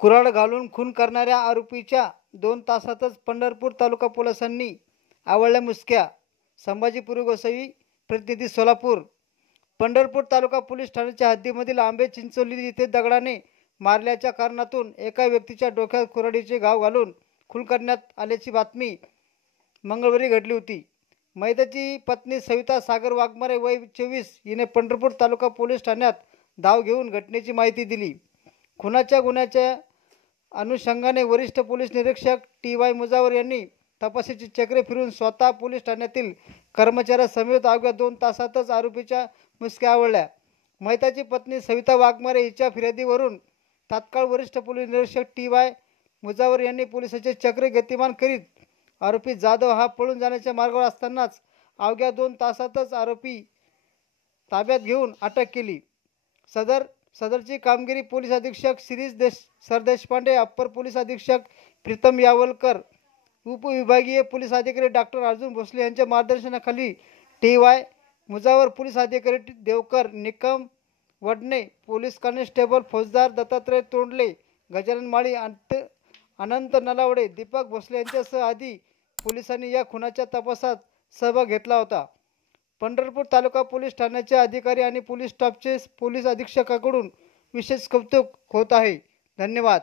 कुऱ्हाड घालून खून करणाऱ्या आरोपीच्या 2 तासातच पंढरपूर तालुका पोलिसांनी आवळल्या मुसक्या. संभाजीपुरी गोसावी, प्रतिनिधी सोलापूर. पंढरपूर तालुका पोलीस ठाण्याच्या हद्दीमधील आंबे चिंचोली येथे दगडाने मारल्याच्या कारणातून एका व्यक्तीच्या डोक्यात कुऱ्हाडीचे घाव घालून खून करण्यात आल्याची बातमी मंगळवारी घडली होती. मयताची पत्नी सविता सागर वाघमारे वय 24 हिने पंढरपूर तालुका पोलीस ठाण्यात धाव घेऊन घटनेची माहिती दिली. खुनाच्या गुन्ह्याच्या अनुषंगाने वरिष्ठ पोलीस निरीक्षक TY मुजावर यांनी तपासाची चक्रे फिरून स्वतः पोलीस ठाण्यातील कर्मचाऱ्यासमवेत अवघ्या 2 तासातच आरोपीच्या मुसक्या आवळल्या. मयताची पत्नी सविता वाघमारे हिच्या फिर्यादीवरून तात्काळ वरिष्ठ पोलीस निरीक्षक TY मुजावर यांनी पोलिसांचे चक्रे गतिमान करीत आरोपी जाधव हा पळून जाण्याच्या मार्गावर असतानाच अवघ्या 2 तासातच आरोपी ताब्यात घेऊन अटक केली. सदरची कामगिरी पोलीस अधीक्षक शिरीष सरदेशपांडे, अप्पर पोलीस अधीक्षक प्रीतम यावलकर, उपविभागीय पोलीस अधिकारी डॉक्टर अर्जुन भोसले यांच्या मार्गदर्शनाखाली TY मुजावर, पोलीस अधिकारी देवकर निकम वडणे, पोलीस कॉन्स्टेबल फौजदार दत्तात्रय तोंडले, गजानन माळी, अनंत नलावडे, दीपक भोसले यांच्यासह आदी पोलिसांनी या खुनाच्या तपासात सहभाग घेतला होता. पंढरपूर तालुका पोलीस ठाण्याचे अधिकारी आणि पोलीस स्टाफचे पोलीस अधीक्षकांकडून विशेष कौतुक होत आहे. धन्यवाद.